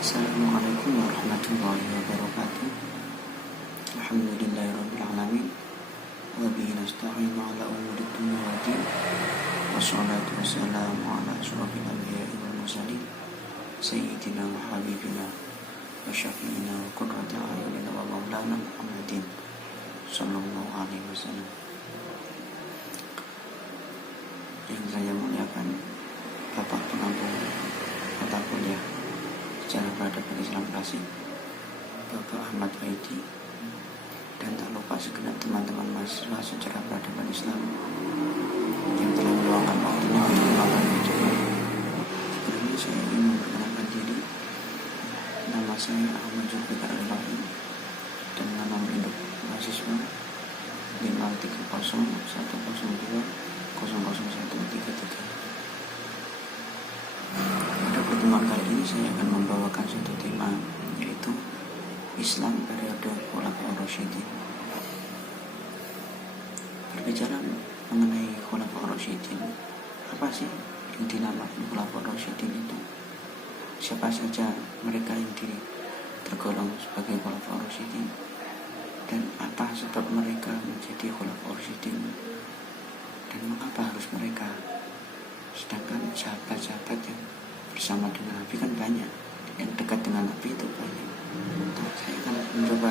Assalamualaikum warahmatullahi wabarakatuh. Alhamdulillahirabbil alamin. Wa bihi nasta'inu ala umuri dunya waddin. Wassalatu wassalamu ala asyrofil anbiya'i wal mursalin sayyidina wa habibina wa syafi'ina wa qurrati a'yunina wa maulana Muhammadin sallallahu alaihi wasallam. Yang saya muliakan Bapak Pengampu mata kuliah Sejarah Peradaban Islam Klasik Bapak Ahmad Faidi, dan tak lupa segenap teman-teman mahasiswa Sejarah Peradaban Islam yang telah meluangkan waktunya untuk melakukan video. Sebelumnya saya ingin memperkenalkan diri. Nama saya Ahmad Zulfikar Al-Bafi dan nomor induk mahasiswa 5301002000133. Pada pertemuan kali ini saya akan membawakan suatu tema, yaitu Islam periode Khulafaur Rasyidin. Berbicara mengenai Khulafaur Rasyidin, apa sih yang dinamakan Khulafaur Rasyidin itu? Siapa saja mereka yang tergolong sebagai Khulafaur Rasyidin? Dan apa sebab mereka menjadi Khulafaur Rasyidin? Dan mengapa harus mereka? Sedangkan sahabat-sahabat yang bersama dengan Nabi kan banyak, yang dekat dengan Nabi itu banyak. Nah, saya akan mencoba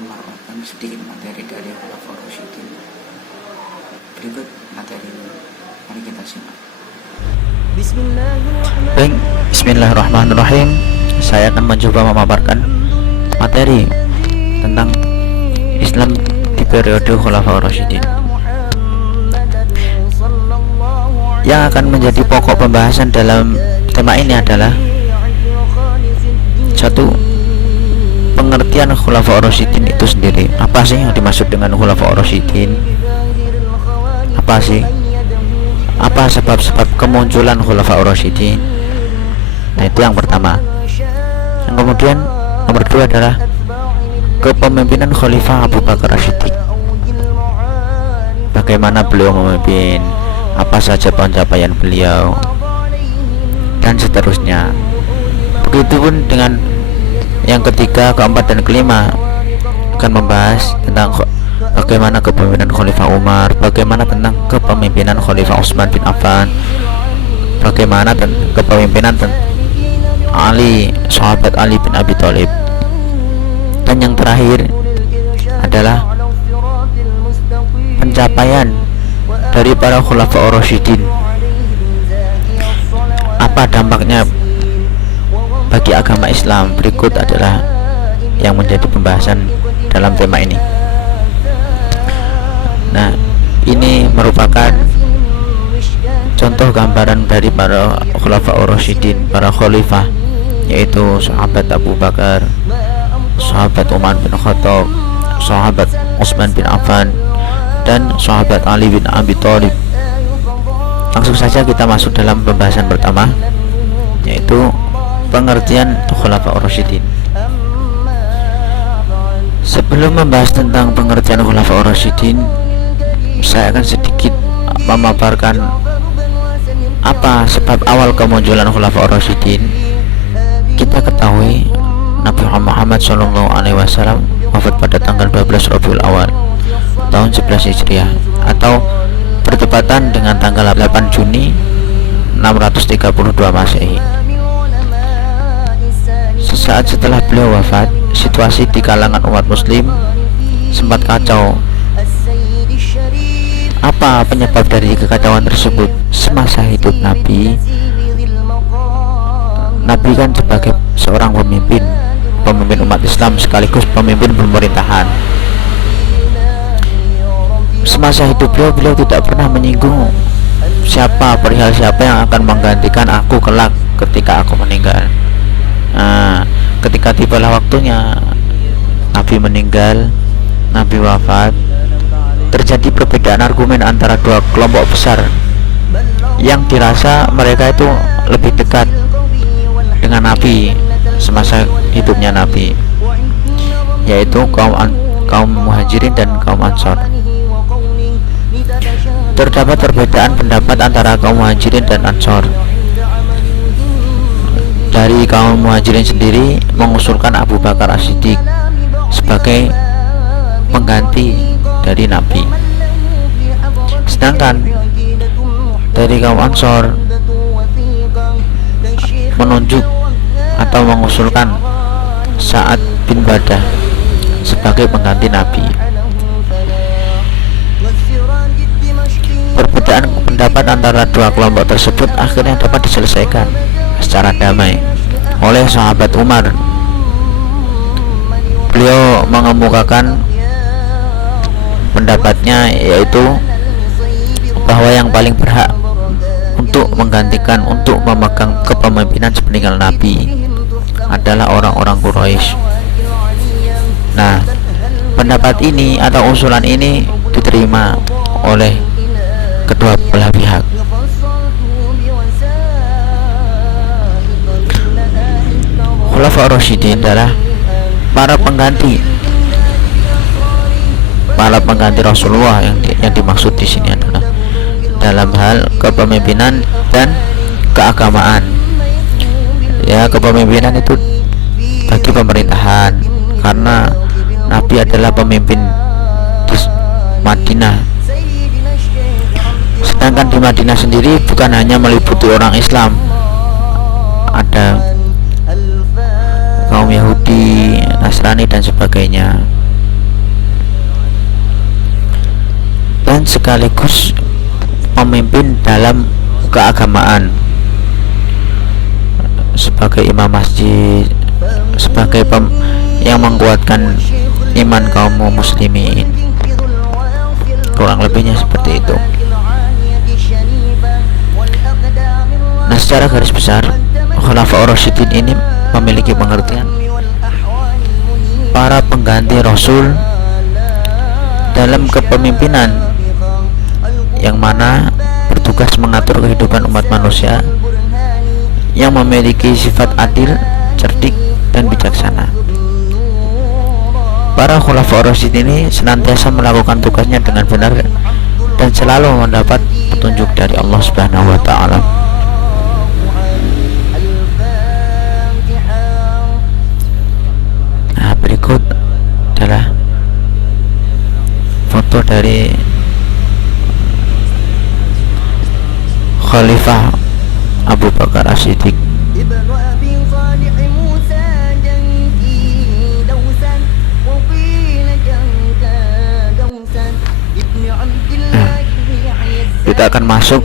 memaparkan sedikit materi dari Khulafaur Rasyidin. Berikut materinya, mari kita simak. Bismillahirrahmanirrahim. Saya akan mencoba memaparkan materi tentang Islam di periode Khulafaur Rasyidin. Yang akan menjadi pokok pembahasan dalam tema ini adalah: 1. Pengertian Khulafaur Rasyidin itu sendiri. Apa sih yang dimaksud dengan Khulafaur Rasyidin? Apa sebab-sebab kemunculan Khulafaur Rasyidin? Nah, itu yang pertama. Yang kemudian nomor 2 adalah kepemimpinan Khalifah Abu Bakar As-Siddiq. Bagaimana beliau memimpin, apa saja pencapaian beliau, dan seterusnya. Begitupun dengan yang ketiga, keempat, dan kelima akan membahas tentang bagaimana kepemimpinan Khalifah Umar, bagaimana tentang kepemimpinan Khalifah Utsman bin Affan, bagaimana kepemimpinan Ali, sahabat Ali bin Abi Thalib, dan yang terakhir adalah pencapaian dari para Khulafaur Rasyidin. Apa dampaknya bagi agama Islam? Berikut adalah yang menjadi pembahasan dalam tema ini. Nah, ini merupakan contoh gambaran dari para Khulafaur Rasyidin, para khalifah, yaitu sahabat Abu Bakar, sahabat Umar bin Khattab, sahabat Utsman bin Affan, dan sahabat Ali bin Abi Thalib. Langsung saja kita masuk dalam pembahasan pertama, yaitu pengertian Khulafaur Rasyidin. Sebelum membahas tentang pengertian Khulafaur Rasyidin, saya akan sedikit memaparkan apa sebab awal kemunculan Khulafaur Rasyidin. Kita ketahui Nabi Muhammad SAW wafat pada tanggal 12 Rabiul Awal tahun 11 Hijriah, atau bertepatan dengan tanggal 8 Juni 632 Masehi. Sesaat setelah beliau wafat, situasi di kalangan umat muslim sempat kacau. Apa penyebab dari kekacauan tersebut? Semasa hidup Nabi kan sebagai seorang pemimpin umat Islam sekaligus pemimpin pemerintahan. Semasa hidup beliau tidak pernah menyinggung perihal siapa yang akan menggantikan aku kelak ketika aku meninggal. Nah, ketika tibalah waktunya Nabi meninggal, Nabi wafat, terjadi perbedaan argumen antara dua kelompok besar yang dirasa mereka itu lebih dekat dengan Nabi semasa hidupnya Nabi, yaitu kaum Muhajirin dan kaum Ansor. Terdapat perbedaan pendapat antara kaum Muhajirin dan Ansor. dari kaum Muhajirin sendiri mengusulkan Abu Bakar As-Siddiq sebagai pengganti dari Nabi. Sedangkan dari kaum Ansor menunjuk atau mengusulkan Sa'ad bin Badah sebagai pengganti Nabi. Perbedaan pendapat antara dua kelompok tersebut akhirnya dapat diselesaikan secara damai oleh sahabat Umar. Beliau mengemukakan pendapatnya, yaitu bahwa yang paling berhak untuk menggantikan, untuk memegang kepemimpinan sepeninggal Nabi adalah orang-orang Quraisy. Nah, pendapat ini atau usulan ini diterima oleh kedua belah pihak. Khulafaur Rasyidin adalah para pengganti Rasulullah. Yang dimaksud di sini adalah dalam hal kepemimpinan dan keagamaan. Ya, kepemimpinan itu bagi pemerintahan, karena Nabi adalah pemimpin di Madinah. Sedangkan di Madinah sendiri bukan hanya meliputi orang Islam, ada kaum Yahudi, Nasrani dan sebagainya, dan sekaligus pemimpin dalam keagamaan sebagai imam masjid, sebagai yang menguatkan iman kaum muslimin. Kurang lebihnya seperti itu. Nah, secara garis besar Khulafaur Rasyidin ini memiliki pengertian para pengganti Rasul dalam kepemimpinan, yang mana bertugas mengatur kehidupan umat manusia, yang memiliki sifat adil, cerdik, dan bijaksana. Para Khulafaur Rasyidin ini senantiasa melakukan tugasnya dengan benar dan selalu mendapat petunjuk dari Allah Subhanahu wa taala. Nah, berikut adalah foto dari Khalifah Abu Bakar As-Siddiq. Kita akan masuk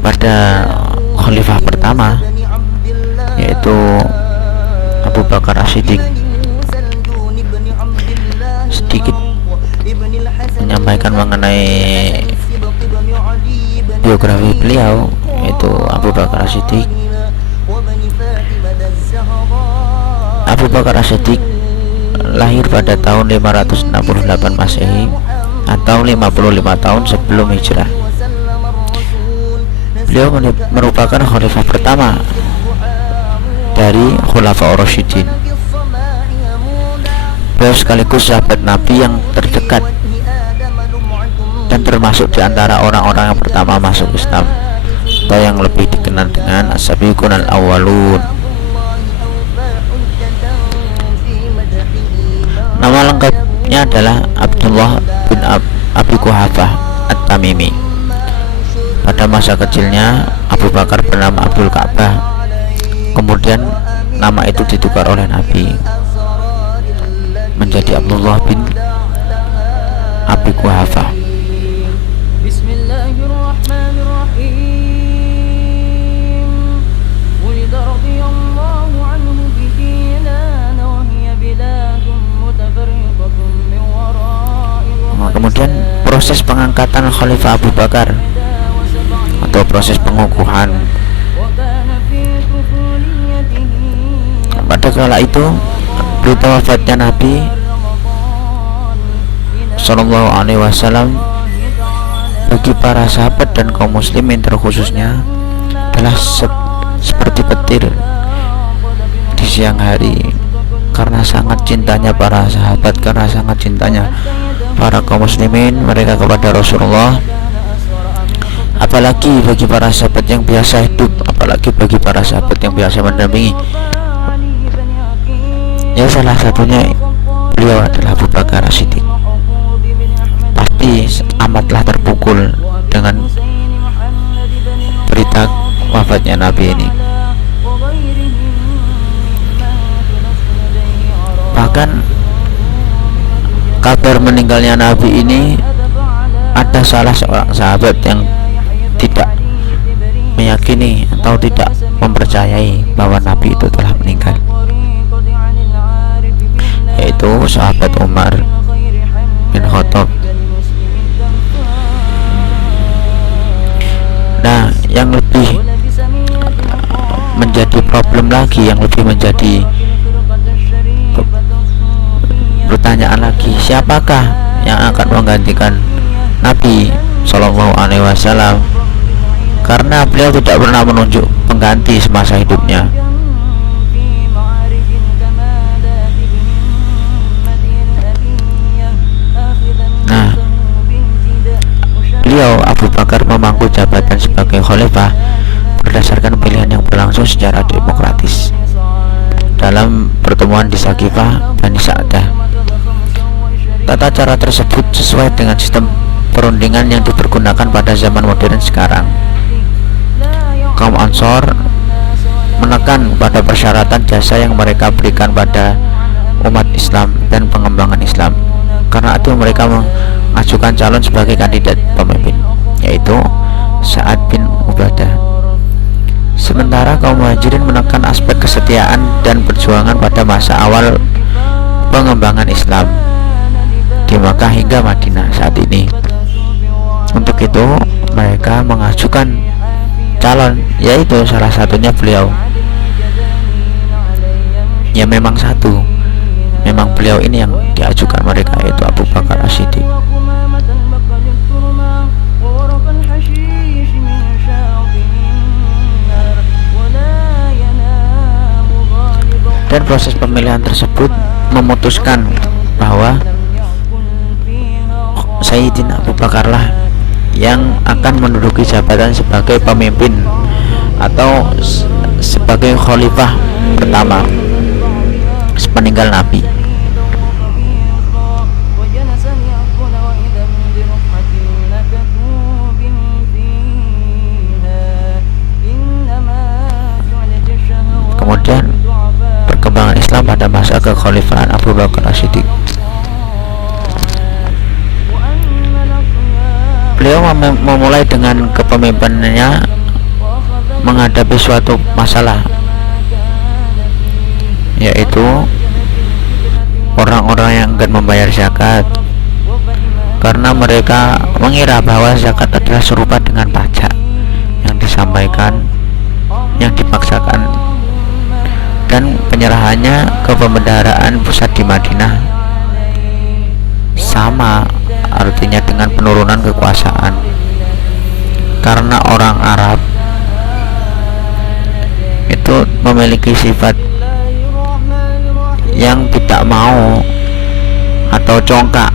pada Khalifah pertama, yaitu Abu Bakar As-Siddiq. Sedikit menyampaikan mengenai biografi beliau, yaitu Abu Bakar As-Siddiq. Abu Bakar As-Siddiq lahir pada tahun 568 Masehi atau 55 tahun sebelum Hijrah. Beliau merupakan khalifah pertama dari Khulafaur Rasyidin. Beliau sekaligus sahabat Nabi yang terdekat dan termasuk di antara orang-orang yang pertama masuk Islam, atau yang lebih dikenal dengan As-Sabiqun Al-Awwalun. Nama lengkapnya adalah Abdullah bin Abi Quhafah At-Tamimi. Pada masa kecilnya, Abu Bakar bernama Abdul Ka'bah. Kemudian nama itu ditukar oleh Nabi menjadi Abdullah bin Abi Quhafah. Kemudian proses pengangkatan Khalifah Abu Bakar atau proses pengukuhan, pada kala itu berita wafatnya Nabi Sallallahu Alaihi Wasallam bagi para sahabat dan kaum muslimin terkhususnya adalah seperti petir di siang hari, karena sangat cintanya para sahabat, karena sangat cintanya para kaum muslimin mereka kepada Rasulullah, apalagi bagi para sahabat yang biasa hidup, apalagi bagi para sahabat yang biasa mendampingi. Ya salah satunya beliau adalah Abu Bakar As-Siddiq. Pasti amatlah terpukul dengan berita wafatnya Nabi ini. Bahkan kabar meninggalnya Nabi ini, ada salah seorang sahabat yang tidak meyakini atau tidak mempercayai bahwa Nabi itu telah meninggal, yaitu sahabat Umar bin Khattab. Nah, yang lebih menjadi problem lagi, yang lebih menjadi pertanyaan lagi, siapakah yang akan menggantikan Nabi Shallallahu Alaihi Wasallam? Karena beliau tidak pernah menunjuk pengganti semasa hidupnya. Nah, beliau Abu Bakar memangku jabatan sebagai khalifah berdasarkan pilihan yang berlangsung secara demokratis dalam pertemuan di Saqifah Bani Sa'dah. Tata cara tersebut sesuai dengan sistem perundingan yang dipergunakan pada zaman modern sekarang. Kaum Ansor menekan pada persyaratan jasa yang mereka berikan pada umat Islam dan pengembangan Islam. Karena itu mereka mengajukan calon sebagai kandidat pemimpin, yaitu Sa'ad bin Ubadah. Sementara kaum Muhajirin menekan aspek kesetiaan dan perjuangan pada masa awal pengembangan Islam di Makkah hingga Madinah saat ini. Untuk itu mereka mengajukan calon, yaitu salah satunya beliau. Ya memang beliau ini yang diajukan mereka, yaitu Abu Bakar As-Siddiq. Dan proses pemilihan tersebut memutuskan bahwa Sayyidina Abu Bakar lah yang akan menduduki jabatan sebagai pemimpin atau sebagai khalifah pertama sepeninggal Nabi. Kemudian perkembangan Islam pada masa kekhalifahan Abu Bakar As-Siddiq. Beliau memulai dengan kepemimpinannya menghadapi suatu masalah, yaitu orang-orang yang enggan membayar zakat, karena mereka mengira bahwa zakat adalah serupa dengan pajak yang disampaikan, yang dipaksakan, dan penyerahannya ke pembendaharaan pusat di Madinah sama artinya dengan penurunan kekuasaan. Karena orang Arab itu memiliki sifat yang tidak mau atau congkak.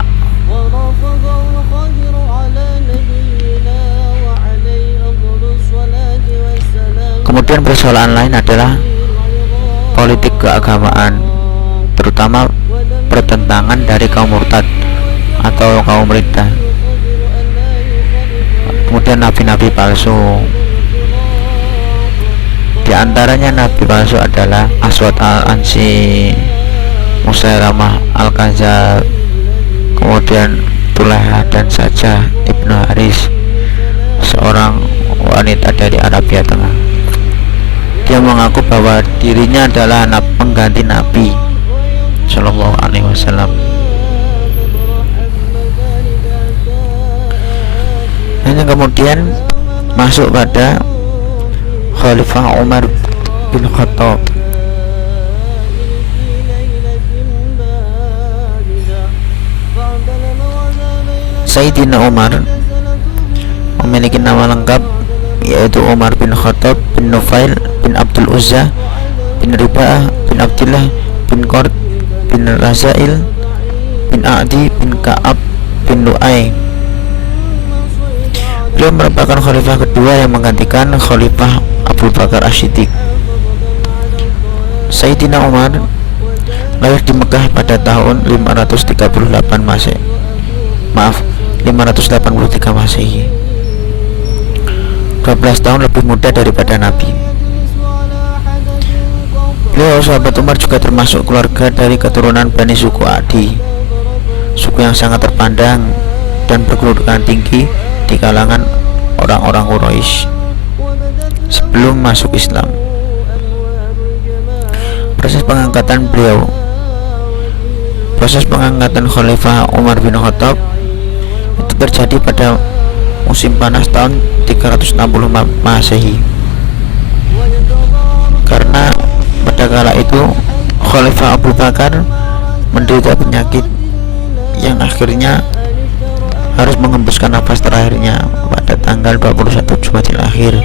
Kemudian persoalan lain adalah politik keagamaan, terutama pertentangan dari kaum murtad atau kaum riddah. Kemudian nabi-nabi palsu. Di antaranya nabi palsu adalah Aswad al-Ansi, Musailamah al-Kadzdzab, kemudian Tulaiha dan Sajah ibnu Haris, seorang wanita dari Arabia Tengah. Dia mengaku bahwa dirinya adalah pengganti Nabi Shallallahu Alaihi Wasallam. Dan kemudian masuk pada Khalifah Umar bin Khattab. Sayyidina Umar memiliki nama lengkap, yaitu Umar bin Khattab bin Nufail bin Abdul Uzza bin Riba'ah bin Abdullah bin Qurt bin Razail bin Adi bin Ka'ab bin Lu'ay. Beliau merupakan khalifah kedua yang menggantikan Khalifah Abu Bakar As-Siddiq. Sayyidina Umar lahir di Mekah pada tahun 583 Masehi. 12 tahun lebih muda daripada Nabi. Beliau, sahabat Umar, juga termasuk keluarga dari keturunan Bani suku Adi, suku yang sangat terpandang dan berkedudukan tinggi di kalangan orang-orang Quraisy sebelum masuk Islam. Proses pengangkatan Khalifah Umar bin Khattab itu terjadi pada musim panas tahun 360 Masehi. Karena pada kala itu Khalifah Abu Bakar menderita penyakit yang akhirnya harus mengembuskan nafas terakhirnya pada tanggal 21 Jumadil Akhir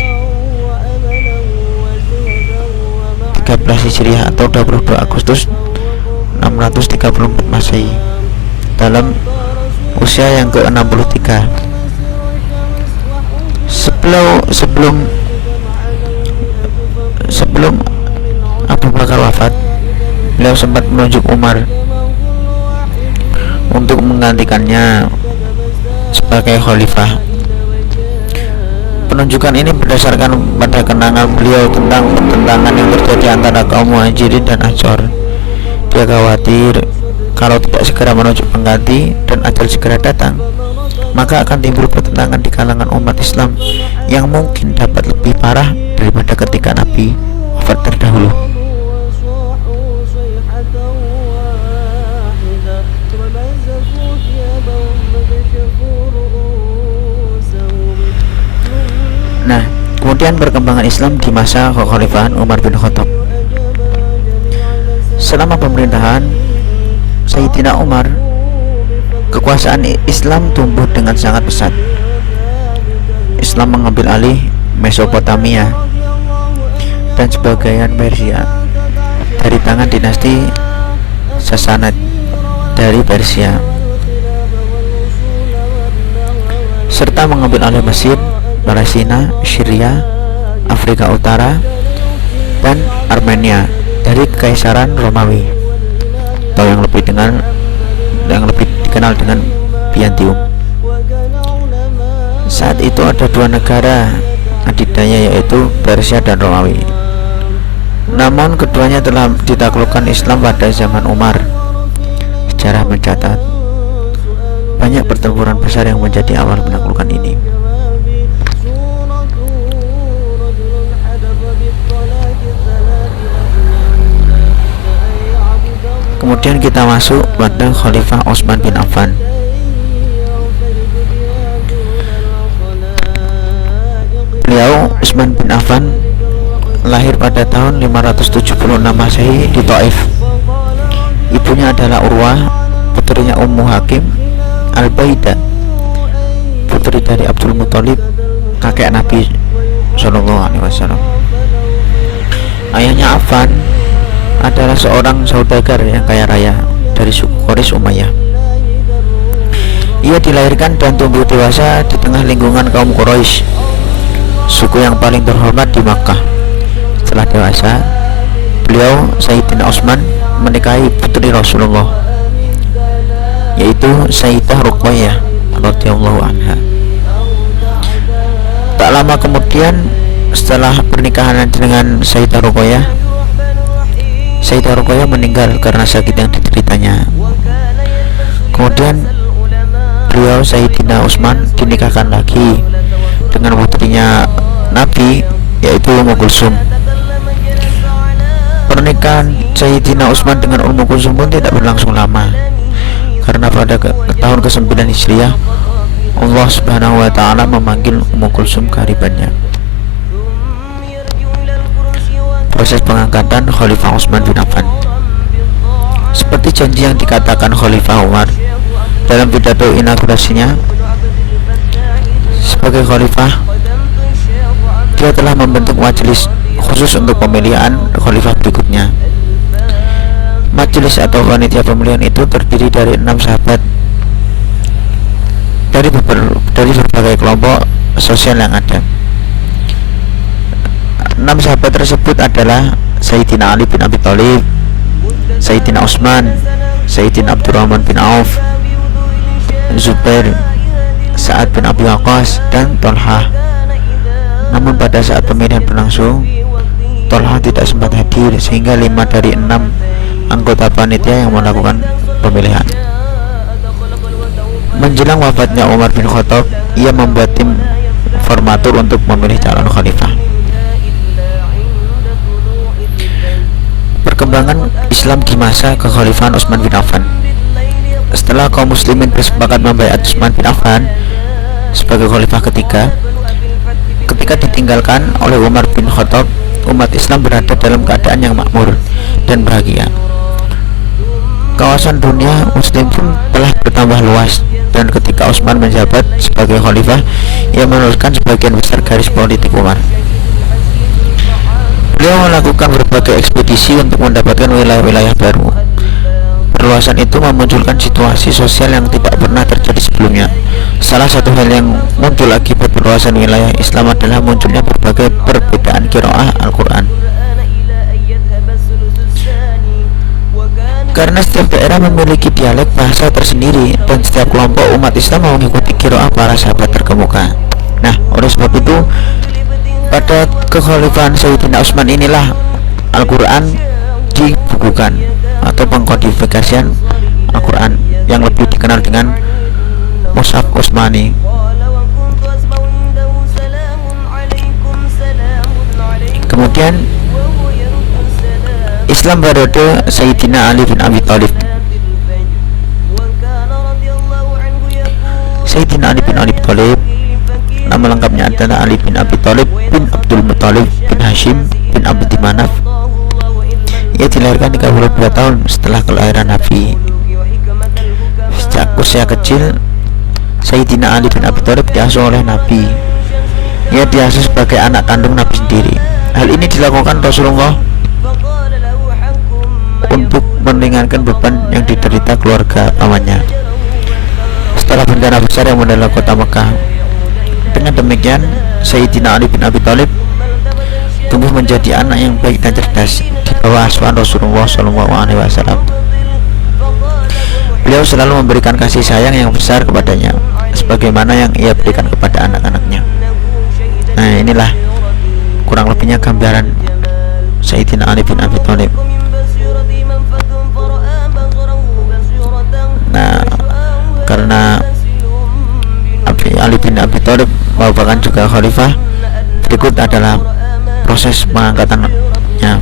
13 Hijriah atau 22 Agustus 634 Masehi dalam usia yang ke-63. Sebelum Abu Bakar wafat, beliau sempat menunjuk Umar untuk menggantikannya sebagai khalifah. Penunjukan ini berdasarkan pada kenangan beliau tentang pertentangan yang terjadi antara kaum Muhajirin dan Ansor. Dia khawatir kalau tidak segera menunjuk pengganti dan ajal segera datang, maka akan timbul pertentangan di kalangan umat Islam yang mungkin dapat lebih parah daripada ketika Nabi wafat terdahulu. Nah, kemudian perkembangan Islam di masa kekhalifahan Umar bin Khattab. Selama pemerintahan Sayyidina Umar, kekuasaan Islam tumbuh dengan sangat pesat. Islam mengambil alih Mesopotamia dan sebagian Persia dari tangan dinasti Sasanid dari Persia, serta mengambil alih Mesir, Palestina, Syria, Afrika Utara, dan Armenia dari Kekaisaran Romawi, atau yang lebih dikenal dengan Byzantium. Saat itu ada dua negara adidaya, yaitu Persia dan Romawi. Namun keduanya telah ditaklukkan Islam pada zaman Umar. Sejarah mencatat banyak pertempuran besar yang menjadi awal penaklukan ini. Kemudian kita masuk pada Khalifah Utsman bin Affan. Beliau, Utsman bin Affan, lahir pada tahun 576 Masehi di Taif. Ibunya adalah Urwah, putrinya Ummu Hakim Al-Baidah, putri dari Abdul Muthalib, kakek Nabi SAW. Ayahnya Affan adalah seorang saudagar yang kaya raya dari suku Quraisy Umayyah. Ia dilahirkan dan tumbuh dewasa di tengah lingkungan kaum Quraisy, suku yang paling terhormat di Makkah. Setelah dewasa, beliau, Sayyidina Utsman, menikahi putri Rasulullah, yaitu Sayyidah Ruqayyah radhiyallahu anha. Tak lama kemudian, setelah pernikahan dengan Sayyidah Ruqayyah meninggal karena sakit yang dideritanya. Kemudian beliau, Sayyidina Utsman, dinikahkan lagi dengan putrinya Nabi, yaitu Ummu Kulsum. Pernikahan Sayyidina Utsman dengan Ummu Kulsum pun tidak berlangsung lama, karena pada tahun ke-9 Hijriah Allah Subhanahu wa ta'ala memanggil Ummu Kulsum ke hadapannya. Proses pengangkatan Khalifah Utsman bin Affan. Seperti janji yang dikatakan Khalifah Umar dalam pidato inaugurasinya sebagai khalifah, dia telah membentuk majelis khusus untuk pemilihan khalifah berikutnya. Majelis atau panitia pemilihan itu terdiri dari 6 sahabat dari berbagai kelompok sosial yang ada. 6 sahabat tersebut adalah Sayyidina Ali bin Abi Thalib, Sayyidina Utsman, Sayyidina Abdurrahman bin Auf, Zubair, Sa'ad bin Abi Waqqas, dan Thalhah. Namun pada saat pemilihan berlangsung, Thalhah tidak sempat hadir, sehingga 5 dari 6 anggota panitia yang melakukan pemilihan. Menjelang wafatnya Umar bin Khattab, ia membuat tim formatur untuk memilih calon khalifah. Perkembangan Islam di masa kekhalifahan Utsman bin Affan. Setelah kaum muslimin bersepakat membaiat Utsman bin Affan sebagai khalifah ketiga, ketika ditinggalkan oleh Umar bin Khattab, umat Islam berada dalam keadaan yang makmur dan bahagia. Kawasan dunia muslim pun telah bertambah luas, dan ketika Utsman menjabat sebagai khalifah, ia meneruskan sebagian besar garis politik Umar. Beliau melakukan berbagai ekspedisi untuk mendapatkan wilayah-wilayah baru. Perluasan itu memunculkan situasi sosial yang tidak pernah terjadi sebelumnya. Salah satu hal yang muncul akibat perluasan wilayah Islam adalah munculnya berbagai perbedaan qiraah Al-Quran. Karena setiap daerah memiliki dialek bahasa tersendiri, dan setiap kelompok umat Islam mengikuti qiraah para sahabat terkemuka. Nah, oleh sebab itu, pada kekhalifahan Sayyidina Utsman inilah Al-Quran dibukukan atau pengkodifikasian Al-Quran yang lebih dikenal dengan Mushaf Utsmani. Kemudian Islam periode Sayyidina Ali bin Abi Thalib. Sayyidina Ali bin Abi Thalib, nama lengkapnya adalah Ali bin Abi Thalib bin Abdul Muthalib bin Hashim bin Abdi Manaf. Ia dilahirkan 32 tahun setelah kelahiran Nabi. Sejak usia kecil, Sayyidina Ali bin Abi Thalib diasuh oleh Nabi. Ia diasuh sebagai anak kandung Nabi sendiri. Hal ini dilakukan Rasulullah untuk meringankan beban yang diderita keluarga pamannya setelah bencana besar yang melanda kota Mekah. Dengan demikian, Sayyidina Ali bin Abi Thalib tumbuh menjadi anak yang baik dan cerdas di bawah asuhan Rasulullah SAW. Beliau selalu memberikan kasih sayang yang besar kepadanya, sebagaimana yang ia berikan kepada anak-anaknya. Nah, inilah kurang lebihnya gambaran Sayyidina Ali bin Abi Thalib. Nah, karena Ali bin Abi Thalib merupakan juga khalifah, berikut adalah proses pengangkatannya.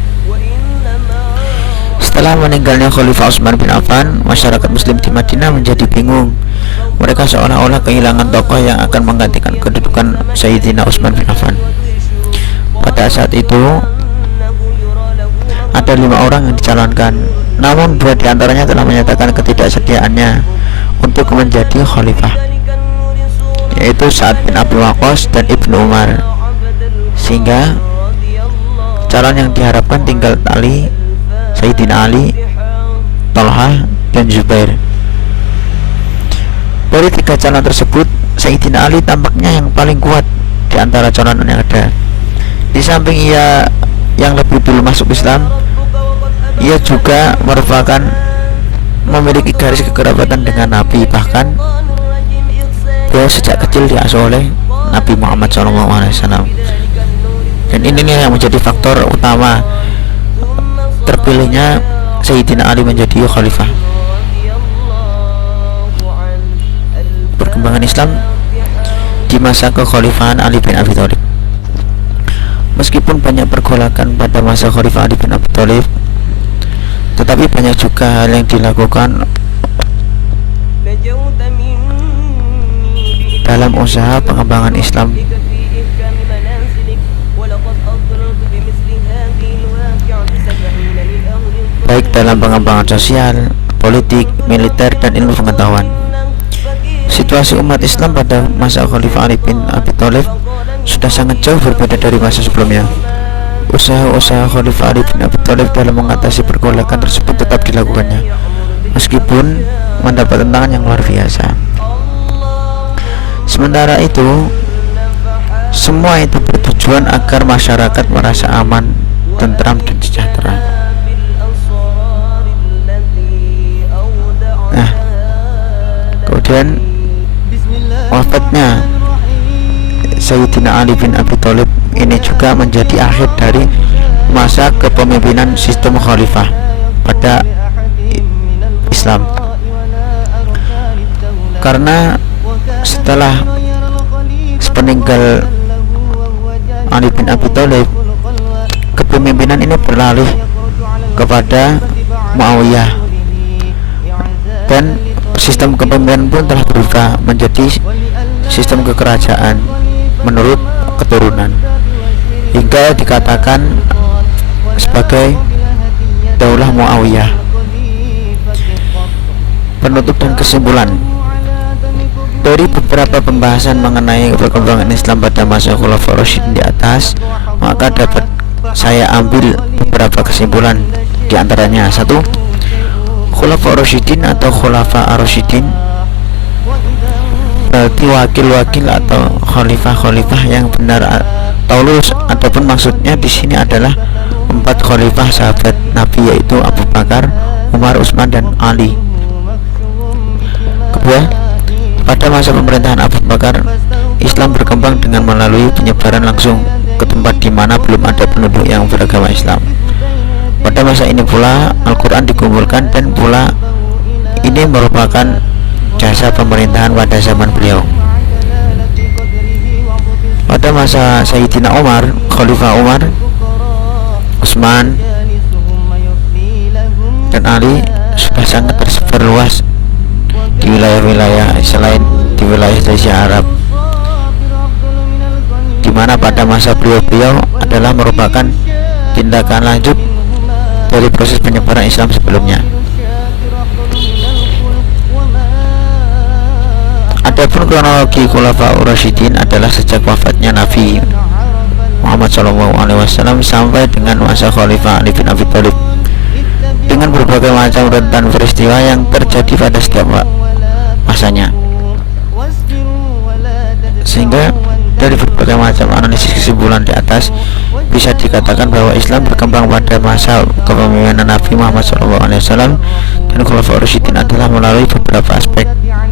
Setelah meninggalnya Khalifah Utsman bin Affan, masyarakat muslim di Madinah menjadi bingung. Mereka seolah-olah kehilangan tokoh yang akan menggantikan kedudukan Sayyidina Utsman bin Affan. Pada saat itu ada 5 orang yang dicalonkan, namun 2 diantaranya telah menyatakan ketidaksediaannya untuk menjadi khalifah, yaitu Sa'ad bin Abi Waqqas dan Ibnu Umar, sehingga calon yang diharapkan tinggal Sayyidina Ali, Thalhah, dan Zubair. Dari 3 calon tersebut, Sayyidina Ali tampaknya yang paling kuat di antara calon yang ada. Di samping ia yang lebih dulu masuk Islam, ia juga merupakan memiliki garis kekerabatan dengan Nabi. Bahkan beliau sejak kecil diasuh oleh Nabi Muhammad SAW. Dan ini yang menjadi faktor utama terpilihnya Sayyidina Ali menjadi khalifah. Perkembangan Islam di masa kekhalifahan Ali bin Abi Thalib. Meskipun banyak pergolakan pada masa Khalifah Ali bin Abi Thalib, tetapi banyak juga hal yang dilakukan dalam usaha pengembangan Islam, baik dalam pengembangan sosial, politik, militer, dan ilmu pengetahuan. Situasi umat Islam pada masa Khalifah Ali bin Abi Thalib sudah sangat jauh berbeda dari masa sebelumnya. Usaha-usaha Khalifah Ali bin Abi Thalib dalam mengatasi pergolakan tersebut tetap dilakukannya, meskipun mendapat tantangan yang luar biasa. Sementara itu, Semua itu bertujuan agar masyarakat merasa aman, tentram, dan sejahtera. Nah, kemudian wafatnya Sayyidina Ali bin Abi Thalib ini juga menjadi akhir dari masa kepemimpinan sistem khalifah pada Islam, karena setelah sepeninggal Ali bin Abi Thalib, kepemimpinan ini beralih kepada Muawiyah, dan sistem kepemimpinan pun telah berubah menjadi sistem kekerajaan menurut keturunan, hingga dikatakan sebagai Daulah Muawiyah. Penutup dan kesimpulan dari beberapa pembahasan mengenai perkembangan Islam pada masa Khulafaur Rasyidin di atas, maka dapat saya ambil beberapa kesimpulan. Di antaranya, 1. Khulafaur Rasyidin atau Khulafa Ar-Rasyidin berarti wakil-wakil atau khalifah-khalifah yang benar atau lurus, ataupun maksudnya di sini adalah 4 khalifah sahabat Nabi, yaitu Abu Bakar, Umar, Utsman, dan Ali. Kedua, pada masa pemerintahan Abu Bakar, Islam berkembang dengan melalui penyebaran langsung ke tempat di mana belum ada penduduk yang beragama Islam. Pada masa ini pula Al-Quran dikumpulkan, dan pula ini merupakan jasa pemerintahan pada zaman beliau. Pada masa Sayyidina Umar, Khalifah Umar, Utsman, dan Ali sudah sangat tersebar luas di wilayah-wilayah selain di wilayah Asia Arab, di mana pada masa beliau adalah merupakan tindakan lanjut dari proses penyebaran Islam sebelumnya. Adapun kronologi Khulafaur Rasyidin adalah sejak wafatnya Nabi Muhammad SAW sampai dengan masa Khalifah Ali bin Abi Thalib, dengan berbagai macam rentan peristiwa yang terjadi pada setiap masanya, sehingga dari berbagai macam analisis kesimpulan di atas bisa dikatakan bahwa Islam berkembang pada masa kepemimpinan Nabi Muhammad SAW dan Khulafaur Rasyidin adalah melalui beberapa aspek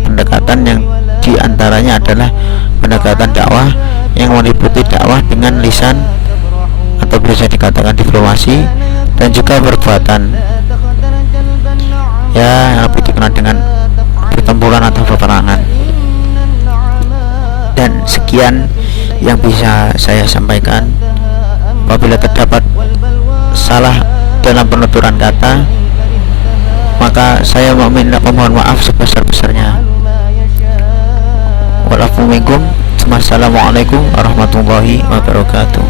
pendekatan, yang diantaranya adalah pendekatan dakwah yang meliputi dakwah dengan lisan atau biasa dikatakan diplomasi, dan juga perbuatan yang lebih dikenal dengan pertempuran atau peperangan. Dan sekian yang bisa saya sampaikan. Apabila terdapat salah dalam penuturan kata, maka saya memohon maaf sebesar-besarnya. Wassalamualaikum warahmatullahi wabarakatuh.